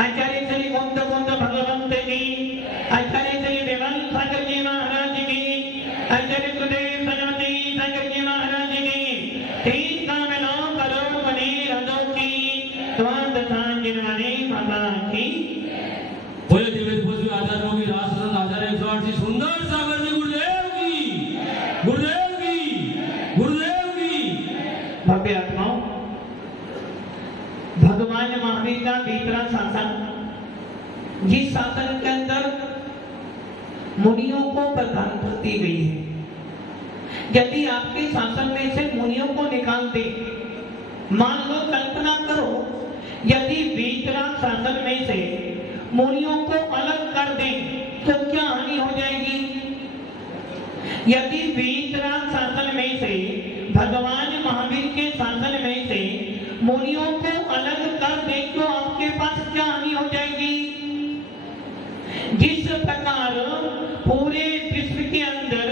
आचार्य श्री गोंद भगवंत की, आचार्य श्री देवानंद सागर जी महाराज की, आचार्य सुदेव सरस्वती सागर जी महाराज की, 3 करोड़ बने राजों की, स्वाद सांजन वाले माता की। बोले दिव्य पुष्प आचार्यों की राष्ट्र आचार्य 108 सुंदर सागर जी गुरुदेव की, गुरुदेव की, गुरुदेव की। भव्य आत्माओं, भगवान महावीर का 20वां शासन, जिस शासन के अंदर मुनियों को प्रधानता दी गई है। यदि आपके शासन में से मुनियों को निकाल दे, मान लो कल्पना करो, यदि 20वां शासन में से मुनियों को अलग कर दें तो क्या हानि हो जाएगी? यदि 20वां शासन में से भगवान महावीर के शासन में से मुनियों को अलग कर दें तो आपके पास क्या हानि हो जाएगी? जिस प्रकार पूरे विश्व के अंदर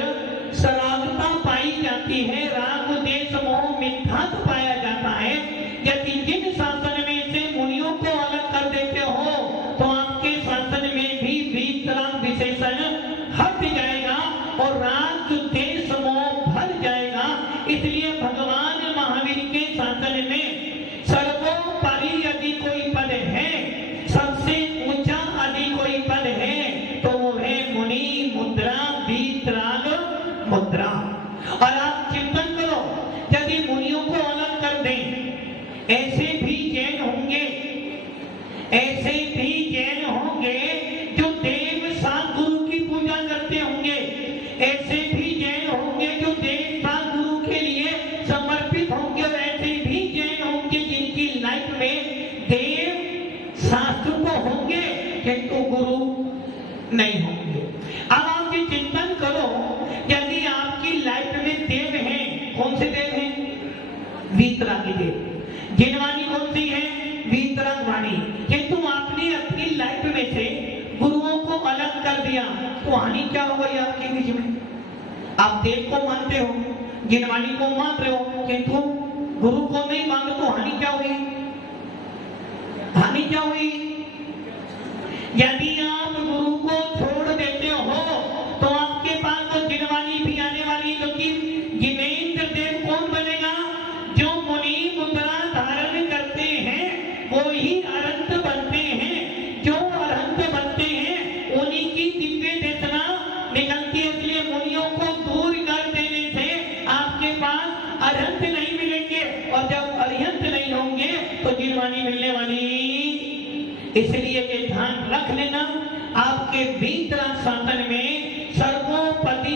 सरागता पाई जाती है, राग देश मोह मिथ्यात्व पाया जाता है, यदि जिन शासन में से मुनियों को अलग कर देते हो तो आपके शासन में भी 20वां विशेषण हट जाएगा और राग देश मोह भर जाएगा। इसलिए भगवान महावीर के शासन में सर्वोपरि यदि कोई पद है, सबसे ऊंचा यदि कोई पद है तो वो है मुनि मुद्रा, वीतराग मुद्रा। और आप चिंतन करो, यदि मुनियों को अलग कर दें, ऐसे भी जैन होंगे, ऐसे भी जैन होंगे जो देव सात गुरु की पूजा करते होंगे, ऐसे भी जैन होंगे जो देव सात गुरु के लिए समर्पित होंगे, और ऐसे भी जैन होंगे जिनकी लाइफ में देव शास्त्र को होंगे किंतु गुरु नहीं होंगे। अब आप ये चिंतन करो, यदि आपकी लाइफ में देव हैं, कौन से देव हैं? वीतरागी देव। जिनवाणी कौन सी है? वीतराग वाणी। किंतु आपने अपनी लाइफ में से गुरुओं को अलग कर दिया तो हानि क्या हो गई आपके बीच में? आप देव को मानते हो, जिनवाणी को मान रहे हो, किंतु गुरु को नहीं मानते तो हानि क्या हुई? हानि क्या हुई? यदि आप गुरु को छोड़ देते हो तो आपके पास तो जिनवाणी भी आने वाली, लेकिन जिनेंद्र देव कौन बनेगा? जो मुनि मुद्रा धारण करते हैं वो ही अरहंत बनते हैं। जो अरहंत बनते हैं उन्हीं की दिव्य देशना निकलती है। इसलिए मुनियों को दूर कर देने से आपके पास अरहंत नहीं मिलेंगे, और जब अरहंत नहीं होंगे तो जिनवाणी मिलने वाली। इसलिए ये ध्यान रख लेना, आपके 20वां शासन में सर्वोपरि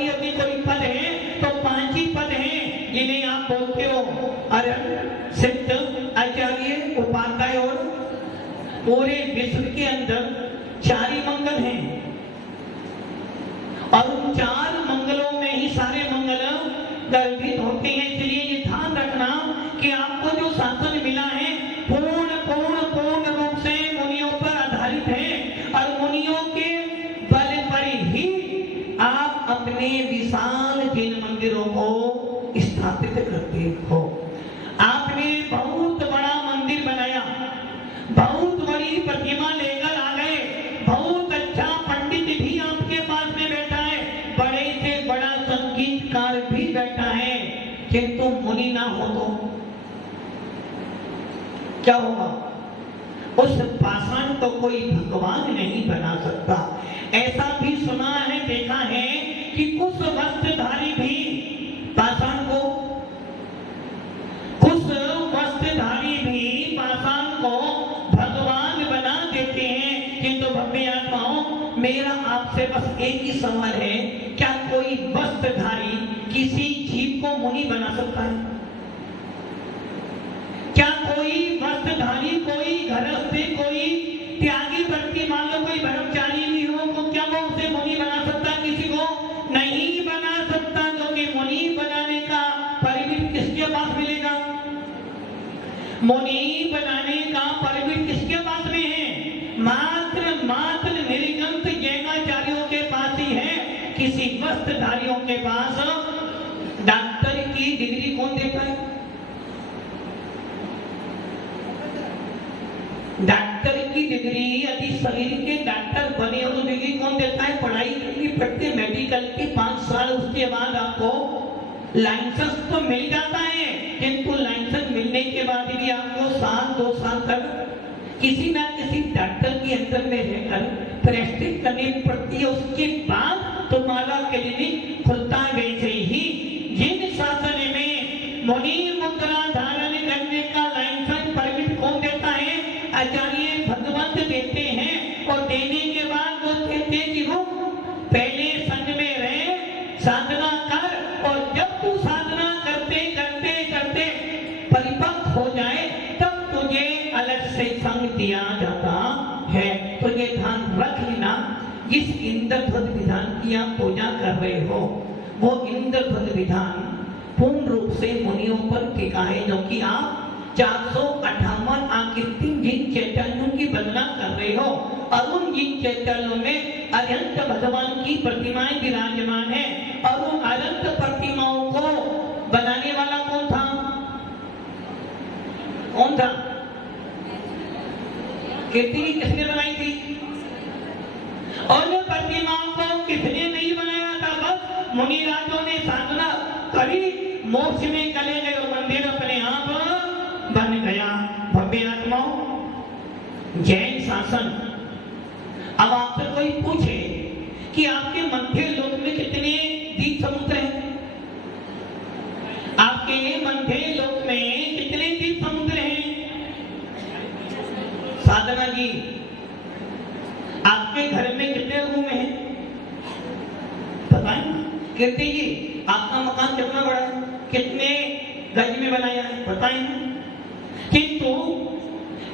यदि कोई पद है तो 5 ही पद हैं जिन्हें आप बोलते हो अरहंत, सिद्ध, आचार्य, उपाध्याय। और पूरे विश्व के अंदर 4 ही मंगल हैं, और उन 4 मंगलों में ही सारे मंगल गर्भित होते हैं। इसलिए ये ध्यान रखना कि आपको जो शासन मिला है पूर्ण रूप से मुनियों पर आधारित है, और मुनियों के बल पर ही आप अपने विशाल जिन मंदिरों को स्थापित करते हो। आपने बहुत बड़ा मंदिर बनाया, बहुत बड़ी प्रतिमा लेकर आ गए, बहुत अच्छा पंडित भी आपके पास में बैठा है, बड़े से बड़ा संगीतकार भी बैठा है, किंतु मुनि ना हो तो क्या होगा? उस पाषाण को कोई भगवान नहीं बना सकता। ऐसा भी सुना है, देखा है कि कुछ वस्त्रधारी भी पाषाण को भगवान बना देते हैं। किंतु भव्य आत्माओं, मेरा आपसे बस एक ही सवाल है, क्या कोई वस्त्रधारी किसी जीव को मुनि बना सकता है? क्या कोई वस्त्रधारी, कोई गृहस्थी, कोई त्यागी व्यक्ति, मान लो कोई ब्रह्मचारी भी हो, तो क्या वो उसे मुनि बना सकता? किसी को नहीं बना सकता, क्योंकि मुनि बनाने का परमिट किसके पास मिलेगा? मुनि बनाने का परमिट किसके पास में है? मात्र निर्गंत जैनाचार्यों के पास ही है। किसी वस्त्रधारियों के पास डॉक्टर की डिग्री कौन देता है? डॉक्टर की डिग्री, यदि शरीर के डॉक्टर बने हो तो डिग्री कौन देता है? पढ़ाई करनी पड़ती है मेडिकल की 5 साल, उसके बाद आपको लाइसेंस तो मिल जाता है, किंतु लाइसेंस मिलने के बाद भी आपको 2 साल तक किसी ना किसी डॉक्टर के अंदर में रहकर प्रैक्टिस करनी पड़ती है। उसके बाद तुम्हारा क्लिनिक खुलता है। वैसे ही जिन शासन में मुनि मुद्रा धारण करने का लाइसेंस परमिट कौन देता है? आचार्य भगवंत देते हैं, और देने के बाद वो कहते हैं कि रुक, पहले संग में रहे, साधना कर, और जब तू साधना करते करते करते परिपक्व हो जाए तब तुझे अलग से संग दिया जाता है। तो ये ध्यान रख लेना, जिस इंद्रध्वज विधान की आप पूजा कर रहे हो वो इंद्रध्वज विधान पूर्ण रूप से मुनियों पर टिका है, जो कि आप 458 आकृति जिन चैतन्यों की वंदना कर रहे हो, और उन जिन चैतन्यों में अनंत भगवान की प्रतिमाएं विराजमान है, और उन अनंत प्रतिमाओं को बनाने वाला कौन था? कौन था? कीर्ति किसने बनाई थी? और प्रतिमाओं को किसने नहीं बनाया था? बस मुनिराजों ने साधना करी, मोक्ष में चले गए और मंदिर अपने आप बन गया। भव्य आत्माओं, जैन शासन। अब आपसे कोई पूछे कि आपके मध्य लोक में कितने द्वीप समुद्र हैं? आपके मध्य लोक में कितने द्वीप समुद्र हैं? साधना जी, आपके घर में कितने रूम हैं? पता है? कीर्ति जी, आपका मकान कितना बड़ा है? कितने गज में बनाया है? पता है? किंतु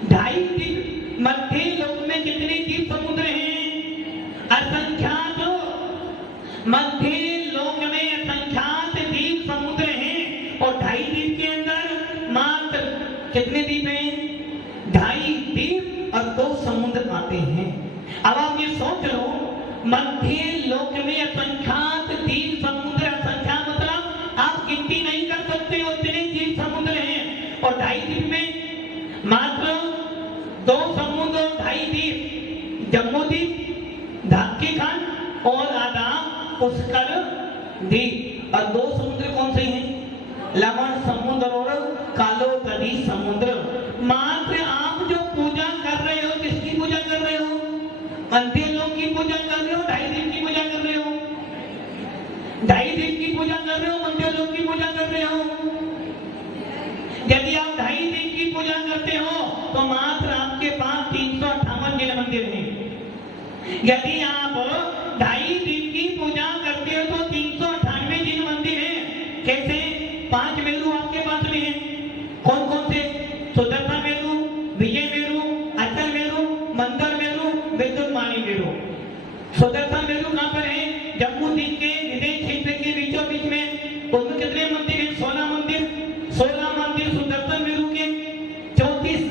2.5 द्वीप मध्य लोक में कितने द्वीप समुद्र हैं? असंख्यात। मध्य लोक में असंख्यात द्वीप समुद्र हैं, और 2.5 द्वीप के अंदर मात्र कितने द्वीप हैं? 2.5 द्वीप और 2 समुद्र आते हैं। अब आप ये सोच लो, मध्य लोक में असंख्यात द्वीप समुद्र, असंख्यात मतलब आप गिनती नहीं कर सकते हो, इतने द्वीप समुद्र हैं, और 2.5 द्वीप में मात्र 2 समुद्र और 2.5 द्वीप, जम्मू द्वीप, धाकी खंड और आधा पुष्कर द्वीप। और 2 समुद्र कौन से हैं? लवण समुद्र और कालोकरी समुद्र। मात्र आप जो पूजा कर रहे हो, किसकी पूजा कर रहे हो? मध्य लोक की पूजा कर रहे हो, 2.5 द्वीप की पूजा कर रहे हो? 2.5 द्वीप की पूजा कर रहे हो, मध्य लोक की पूजा कर रहे हो? यदि आप 2.5 द्वीप की पूजा करते हो तो मात्र आपके पास 358 जिन मंदिर हैं। यदि आप 2.5 द्वीप की पूजा करते हो तो 398 जिन मंदिर हैं। कैसे? 5 मेरू आपके पास में हैं। कौन कौन से? सुदर्शन मेरू, विजय मेरू, अचल मेरू, मंदर मेरू, विद्युन्मानी मेरू। सुदर्शन मेरू कहां पर है? जम्मू द्वीप के विदेश क्षेत्र के बीचों बीच में। उसमें कितने मंदिर हैं? 16 मंदिर। 16 मंदिर सुदर्शन मेरू के, 34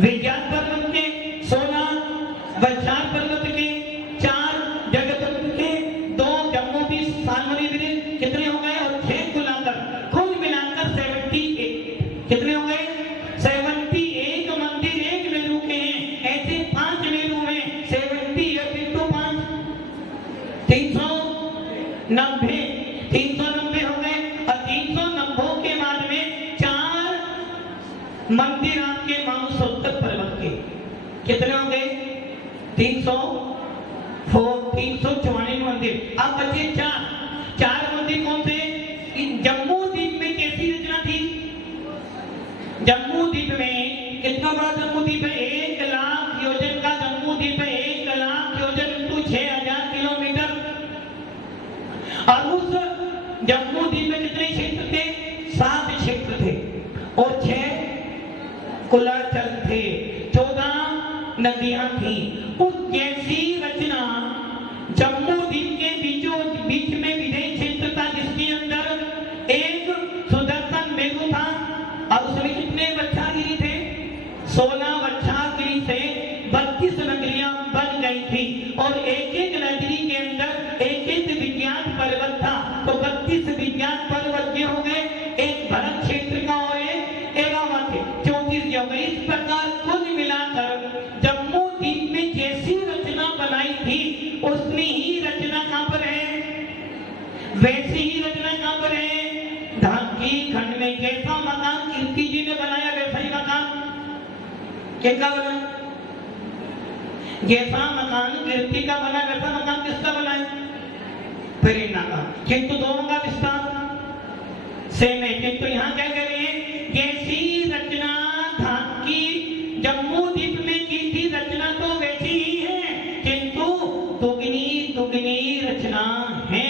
विज्ञान पर्वत के, 16 वज्रार पर्वत के, 4 जगत के, 2 जम्मू की सालमनी विदित, कितने हो गए? और 6 कुल मिलाकर 78। कितने हो गए? 71 मंदिर एक मेरू के हैं। ऐसे 5 मेरू में 70 और 5 390 हो गए। और 390 के बाद में 4 मंदिर आपके मानसोत्तर पर्वत के। कितने हो गए? 344 मंदिर। अब बचे 4 मंदिर कौन से? जम्मू द्वीप में कैसी रचना थी? जम्मू द्वीप में कितना बड़ा जम्मू द्वीप है? 1 लाख योजन का जम्मू द्वीप है। 1 लाख योजन इंटू 6000 किलोमीटर। और उस जम्मू द्वीप में कितने क्षेत्र थे? 7 क्षेत्र थे, और 6 कुलाचल थे, 14 नदियां थी। उस जैसी रचना जम्मू द्वीप के बीचों बीच में विदेश क्षेत्र था, जिसके अंदर एक सुदर्शन मेरू था, और उसमें कितने वच्छागिरी थे? 16 वच्छागिरी से 32 नगरियां बन गई थी, और एक एक नगरी के अंदर एक एक विज्ञान पर्वत था। तो 32 विज्ञान पर्वत ये हो गए, एक भरत क्षेत्र का और एक एरावत, 34 हो गए। इस प्रकार प्रकार कुल मिलाकर जम्मू द्वीप में जैसी रचना बनाई थी उतनी ही रचना कहां पर है, वैसी ही रचना कहां पर है धाकी खंड में। जैसा मकान कीर्ति जी ने बनाया वैसा ही मकान किसका बना, जैसा मकान कीर्ति का बना वैसा मकान किसका बना है, प्रेरणा का। किंतु दोनों का विस्तार सेम है। किंतु यहाँ क्या कह रहे हैं, जैसी रचना धाकी जम्मू द्वीप में की थी रचना तो वैसी ही है, किंतु दुगनी दुगनी रचना है।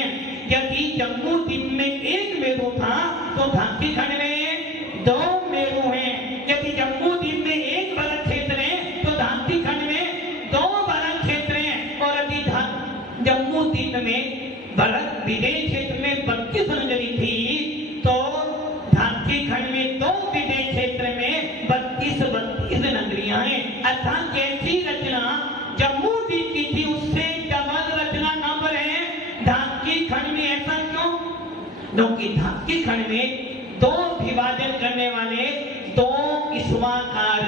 यदि जम्मू द्वीप में एक मेरू था तो धाकी खंड में 2 मेरू हैं। यदि जम्मू द्वीप में एक भरत क्षेत्र है तो धाकी खंड में 2 भरत क्षेत्र हैं। और यदि जम्मू द्वीप में भरत विदेश क्षेत्र में 32 नगरी थी तो धाकी खंड में 2 विदेश क्षेत्र में 32 नगरियां हैं। अर्थात जैसी रचना जम्मू द्वीप की थी उससे डबल रचना कहां पर है, धाकी खंड में। ऐसा क्यों, क्योंकि धाकी खंड में 2 विभाजन करने वाले 2 ईश्वाकार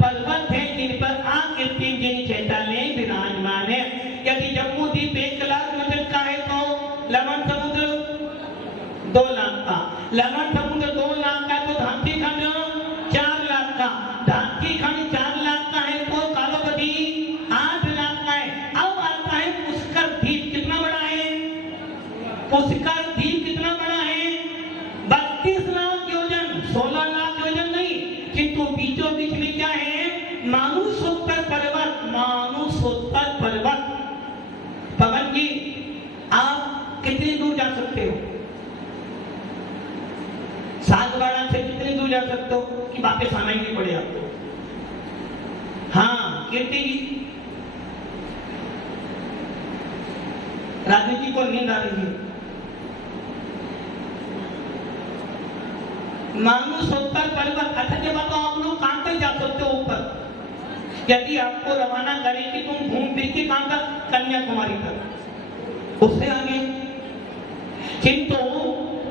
पर्वत हैं जिन पर आकृति जिन चैतालय विराजमान है। यदि जम्मू द्वीप 1 लाख मीटर का है तो लवण समुद्र 2 लाख का, लवण समुद्र 2 लाख का तो धाकी खंड 4 लाख का, धाकी खंड 4 लाख का है तो कालोबदी 8 लाख का है। अब आता है पुष्कर द्वीप कितना बड़ा है, पुष्कर द्वीप कितना बड़ा है, 32 लाख योजन, 16 लाख योजन नहीं, किंतु बीचों बीच में क्या है, मानुषोत्तर पर्वत, मानुषोत्तर पर्वत। पवन जी आप कितनी दूर जा सकते हो, सागवाड़ा से कितनी दूर जा सकते हो कि वापस आना ही नहीं पड़े आपको। हाँ कीर्ति जी, राजनीति को नींद आ रही है। मानुषोत्तर पर्वत, अच्छा जब आप लोग कहां तक जा सकते हो ऊपर, यदि आपको रवाना करें कि तुम घूम फिर के कहां तक, कन्याकुमारी तक, उससे आगे। किंतु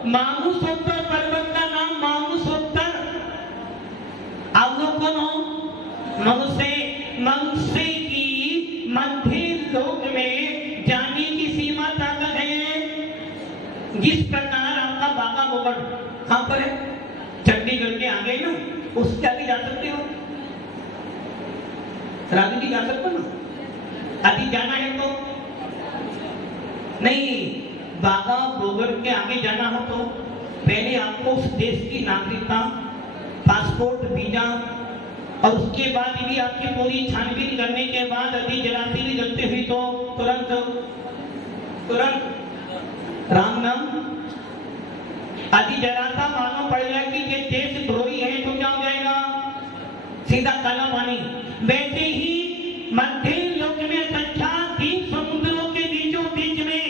मानुषोत्तर पर्वत का नाम मानुषोत्तर, आप लोग कौन हो, मनुष्य, मनुष्य की मध्य लोक में जाने की सीमा ताकत है। जिस प्रकार आपका बागा बोगड़ कहां पर है, चंडीगढ़ के आगे ना, उसके आगे जा सकते हो, राजनीति जा सकते हो ना, अभी जाना है तो नहीं, बागा बोगड़ के आगे जाना हो तो पहले आपको उस देश की नागरिकता, पासपोर्ट, वीजा, और उसके बाद भी आपकी पूरी छानबीन करने के बाद यदि जरा सी भी गलती हुई तो तुरंत राम नाम, यदि जरा सा मालूम पड़ जाए कि ये देशद्रोही है तो क्या हो जाएगा, सीधा काला पानी। वैसे ही मध्य लोक में संख्या 3 समुद्रों के बीचों बीच में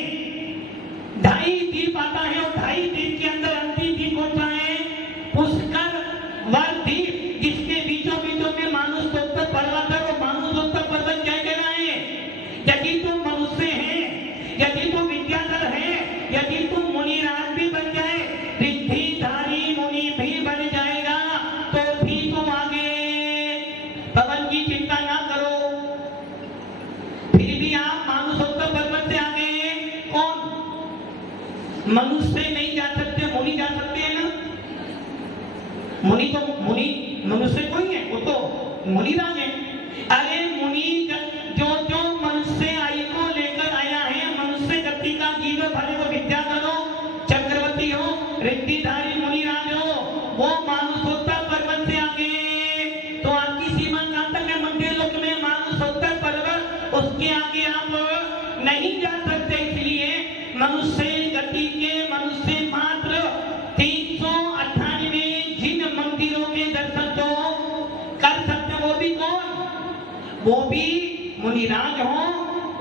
2.5 द्वीप आता है, और 2.5 द्वीप के अंदर अंतिम द्वीप होता है पुष्कर वर द्वीप, जिसके बीचों बीचों में मानुषोत्तर पर्वत है। वो मानुषोत्तर पर्वत क्या कह रहा है, यदि तुम मनुष्य है, यदि तुम विद्याधर है, यदि तुम मुनिराज भी बन जाए, रिद्धिधारी मुनि भी बन जाएगा तो भी तुम आगे, पवन की चिंता ना करो। फिर भी आप मानुषोत्तर पर्वत से आगे कौन, मनुष्य नहीं जा सकते, मुनि जा सकते हैं ना। मुनि तो मुनि मनुष्य कोई है, वो तो मुनिराज है। अरे मुनि जो जो मनुष्य आयु को लेकर आया है, मनुष्य गति का जीव भले वो विद्या करो, चक्रवर्ती हो, रिद्धिधारी मुनिराज हो, वो मानुषोत्तर पर्वत से आगे। तो आपकी सीमा कहां तक है, मध्य लोक में मानुषोत्तर पर्वत, उसके आगे आप नहीं जा सकते। इसलिए मनुष्य गति के मनुष्य मात्र 398 जिन मंदिरों के दर्शन तो कर सकते, वो भी कौन, वो भी मुनिराज हो,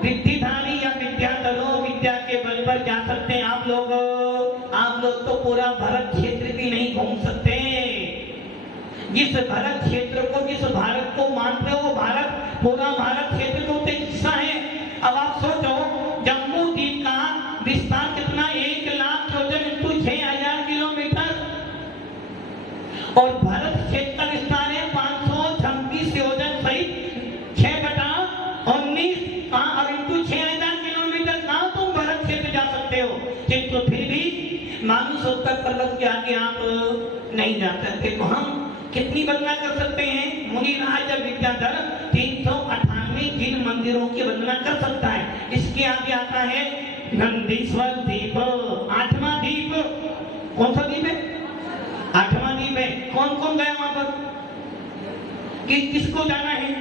रिद्धिधारी या विद्याधर हो, विद्या के बल पर जा सकते हैं। आप लोग तो पूरा भारत क्षेत्र भी नहीं घूम सकते। जिस भारत क्षेत्र को, जिस भारत को मानते हो, वो भारत, पूरा भारत क्षेत्र तो हिस्सा है। अब आप सोचो जम्मू द्वीप का विस्तार कितना, 1 लाख योजन इंटू 6000 किलोमीटर, और भारत क्षेत्र का विस्तार है 556 मानसरोवर पर्वत के आगे आप नहीं जा सकते। तो हम कितनी वंदना कर सकते हैं? मुनिराज विद्याधर 398 जिन मंदिरों की वंदना कर सकता है। इसके आगे आता है नंदीश्वर दीप, 8वां दीप। कौन सा दीप है? 8वां दीप है। कौन कौन गया वहां पर? किसको जाना है?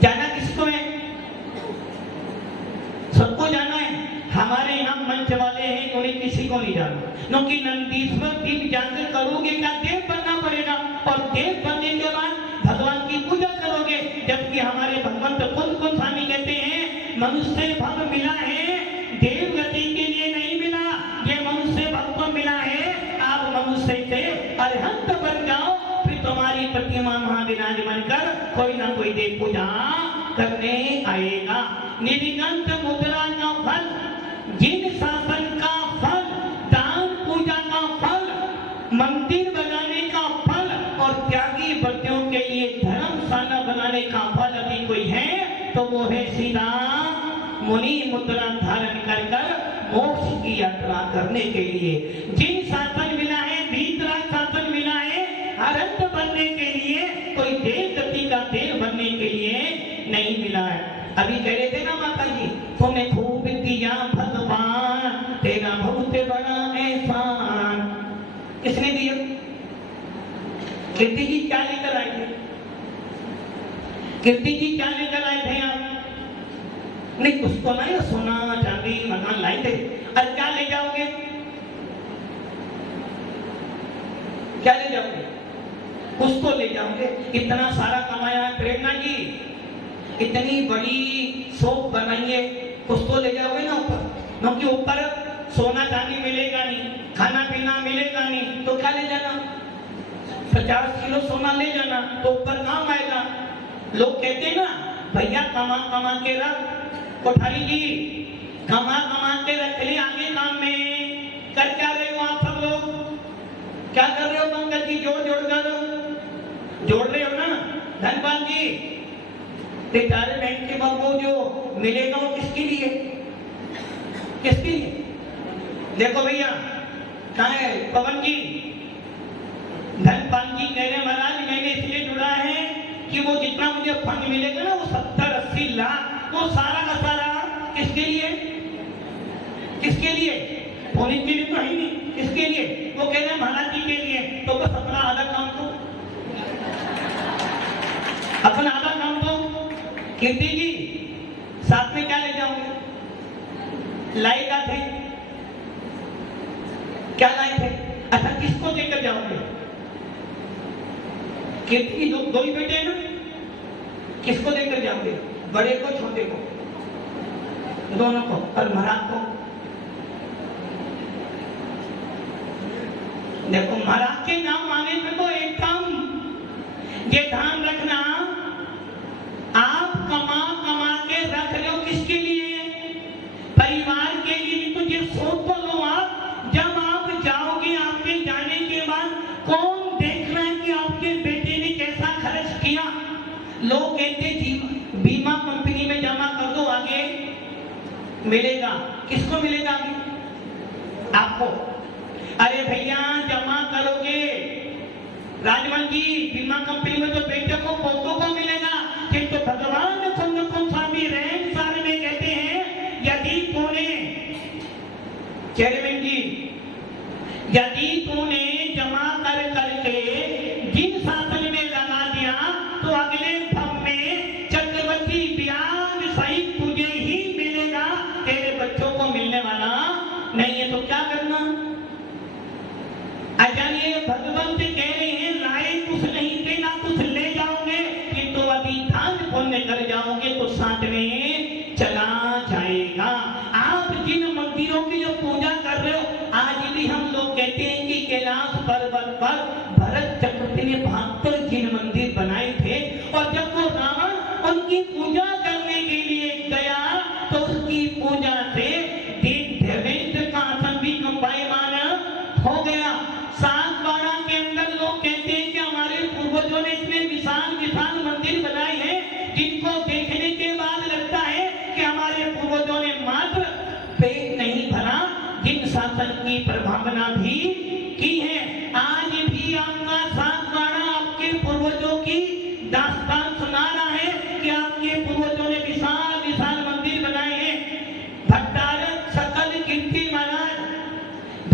जाना किसको है? सबको जाना है। हमारे यहाँ मंच वाले हैं, उन्हें किसी को नहीं जाना, क्योंकि नंदीश्वर दीप जाकर करोगे का देव बनना पड़ेगा, और देव बनने के बाद भगवान की पूजा करोगे। जबकि हमारे भगवंत खुद को स्वामी कहते हैं मनुष्य भाव मिला है, देव गति के लिए नहीं मिला, ये मनुष्य भाव को मिला है। आप मनुष्य से अरहंत बन जाओ, फिर तुम्हारी प्रतिमा वहां विराजमान कर कोई ना कोई देव पूजा करने आएगा। निर्गंत मुद्रा का फल, जिन शासन का फल, दान पूजा का फल, मंदिर बनाने का फल, और त्यागी व्रतियों के लिए धर्मशाला बनाने का फल यदि कोई है तो वो है सीधा मुनि मुद्रा धारण कर मोक्ष की यात्रा करने के लिए। जिन शासन मिला है, भीतरा शासन मिला है अरहंत बनने के लिए, कोई देव गति का देव बनने के लिए नहीं मिला है। अभी कह रहे थे ना माता जी, तुमने खूब दिया भगवान, तेरा बहुत बड़ा एहसान। किसने दिया? कीर्ति जी क्या लेकर आए थे? कीर्ति जी क्या लेकर आए थे आप? नहीं, कुछ तो नहीं, सोना चांदी मकान लाए थे। अरे क्या ले जाओगे? क्या ले जाओगे? कुछ तो ले जाओगे। इतना सारा कमाया है प्रेरणा जी, इतनी बड़ी शॉप बनाइए, कुछ तो ले जाओगे ना ऊपर, क्योंकि ऊपर सोना चांदी मिलेगा नहीं, खाना पीना मिलेगा नहीं, तो क्या ले जाना? 50 किलो सोना ले जाना तो ऊपर काम आएगा। लोग कहते हैं ना, भैया कमा कमा के रख, कोठारी जी कमा कमा के रख ले आगे काम में। कर क्या रहे हो आप सब लोग? क्या कर रहे हो पंकज जी? जोड़ रहे हो ना धनपाल जी? बेचारे बैंक के बाबू जो मिलेगा वो किसके लिए? किसके लिए? देखो भैया, कहाँ है पवन जी? धनपाल जी कह रहे महाराज मैंने इसलिए जुड़ा है कि वो जितना मुझे फंड मिलेगा ना, वो 70-80 लाख, वो सारा का सारा किसके लिए? किसके लिए? पुलिस के लिए तो है नहीं, किसके लिए? वो कह रहे महाराज जी के लिए। तो बस अपना आधा काम तो, अपना आधा काम तो। कीर्ति जी साथ में क्या ले जाओगे? लाए क्या थे? क्या लाए थे? अच्छा, किसको देकर जाओगे? कीर्ति की दो ही बेटे हैं ना, किसको देकर जाओगे? बड़े को छोटे को? दोनों को। और महाराज को? देखो, महाराज के नाम आने पे तो एकदम ये ध्यान रखना, आप कमा कमा के रख रहे हो किसके लिए? परिवार के लिए। तो ये सोच तो लो आप, जब आप जाओगे, आपके जाने के बाद कौन देख रहा है कि आपके बेटे ने कैसा खर्च किया? लोग कहते जी बीमा कंपनी में जमा कर दो, आगे मिलेगा। किसको मिलेगा आगे? आपको। अरे भैया जमा करोगे राजवन जी बीमा कंपनी में, तो बेटे को पोतों को मिलेगा। किंतु भगवान कुंद स्वामी रहन सार में कहते हैं, यदि तूने चेयरमैन जी, यदि तूने जमा कर करके जिन शासन में लगा दिया, तो अगले भव में चक्रवर्ती ब्याज सहित तुझे ही मिलेगा, तेरे बच्चों को मिलने वाला नहीं है। तो क्या करना? आचार्य भगवंत कह रहे हैं, लाए कुछ नहीं थे ना कुछ ले जाओगे, किंतु अभी दान पुण्य कर जाओगे तो साथ में चला जाएगा। आप जिन मंदिरों की जो पूजा कर रहे हो, आज भी हम लोग कहते हैं कि कैलाश पर्वत पर भरत चक्रवर्ती ने 72 जिन मंदिर बनाए थे, और जब वो रावण उनकी पूजा करने के लिए गया तो उसकी पूजा से देवेंद्र का आसन भी कंपायमान हो गया। 712 के अंदर लोग कहते हैं कि हमारे पूर्वजों ने इतने विशाल विशाल मंदिर बनाए हैं, जिनको देखने के बाद लगता है कि हमारे पूर्वजों ने मात्र पेट नहीं भरा, जिन शासन की की प्रभावना भी की है। आज भी आपका सातवाड़ा आपके पूर्वजों की दास्तान सुना रहा है कि आपके पूर्वजों ने विशाल विशाल मंदिर बनाए हैं। भट्टारक सकल कीर्ति महाराज,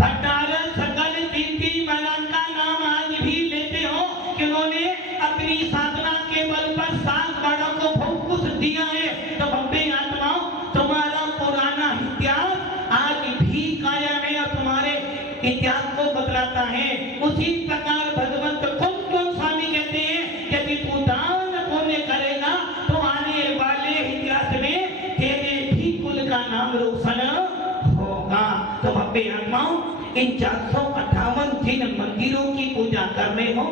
भट्टारक सकल कीर्ति महाराज का नाम आज भी लेते हो कि उन्होंने अपनी साधना के बल पर सातवाड़ा को बहुत कुछ दिया है। तो बम्बे आत्माओं, तुम्हारा पुराना इतिहास आज भी कायम है और तुम्हारे इतिहास को बदलाता है। उसी प्रकार भगवंत कौन स्वामी कहते हैं यदि तू दान पुण्य करेगा तो आने वाले इतिहास में तेरे भी कुल का नाम रोशन होगा। तो भव्य आत्माओं, इन 458 जिन मंदिरों की पूजा कर रहे हो,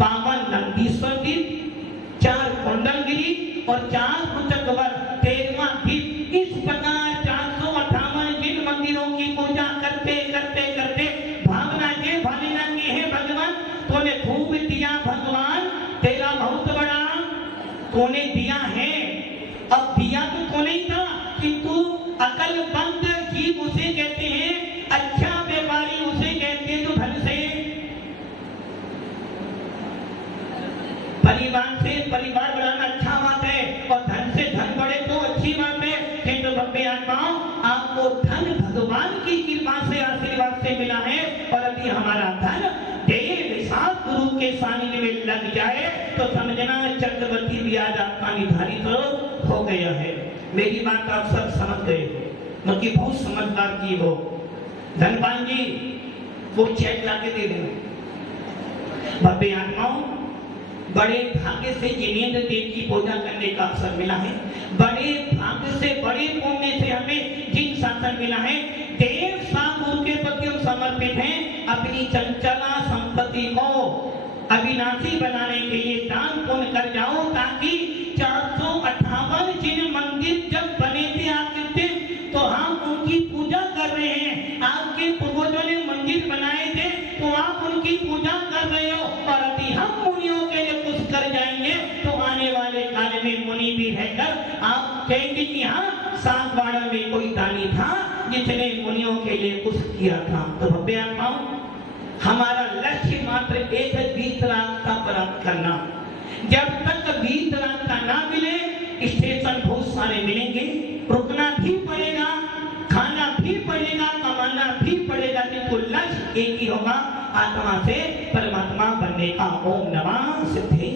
52 नंदीश्वर दीप, 4 कुंडलगिरी और 4 कुचकवर, 13वां दीप, इस प्रकार 458 जिन मंदिरों की पूजा करते करते करते भावना ये भावना की है भगवान तूने खूब दिया, भगवान तेरा बहुत बड़ा तूने दिया है। अब दिया तो तूने ही था किंतु अकलमंद जीव उसे कहते हैं, अच्छा व्यापारी उसे कहते हैं जो धन से परिवार बढ़ाना अच्छा बात है और धन से धन बढ़े तो अच्छी बात है। किंतु भव्य आत्माओं, आपको धन भगवान की कृपा से आशीर्वाद से मिला है और अभी हमारा धन देव साथ गुरु के सानिध्य में लग जाए तो समझना चक्रवर्ती ब्याज आपका निर्धारित हो गया है। मेरी बात आप सब समझ गए हो, मतलब बहुत समझदार की हो। धनपाल जी वो चेक लाके दे देना। भव्य आत्माओं, बड़े भाग्य से जिनेंद्र देव की पूजा करने का अवसर मिला है, बड़े भाग्य से बड़े पुण्य से हमें जिन शासन मिला है, देव साम गुरु के प्रति हम समर्पित हैं। अपनी चंचला संपत्ति को अविनाशी बनाने के लिए दान पुण्य कर जाओ ताकि 458 जिन मंदिर जब बने थे आपके तो हम उनकी पूजा कर रहे हैं। आपके पूर्वजों ने मंदिर बनाए थे तो आप उनकी पूजा कर रहे हो और अभी हम मुनियों के लिए कुछ कर जाएंगे तो आने वाले काल में मुनि भी रहकर आप कहेंगे कि हाँ सातवाड़ा में कोई दानी था जिसने मुनियों के लिए कुछ किया था। तो भव्य आत्माओं, हमारा लक्ष्य मात्र एक है, वीतरागता प्राप्त करना। जब तक वीतरागता ना मिले स्टेशन बहुत सारे मिलेंगे, रुकना भी पड़ेगा, खाना भी पड़ेगा, कमाना भी पड़ेगा, किंतु लक्ष्य एक ही होगा, आत्मा से परमात्मा बनने का। ओम नमः सिद्धे।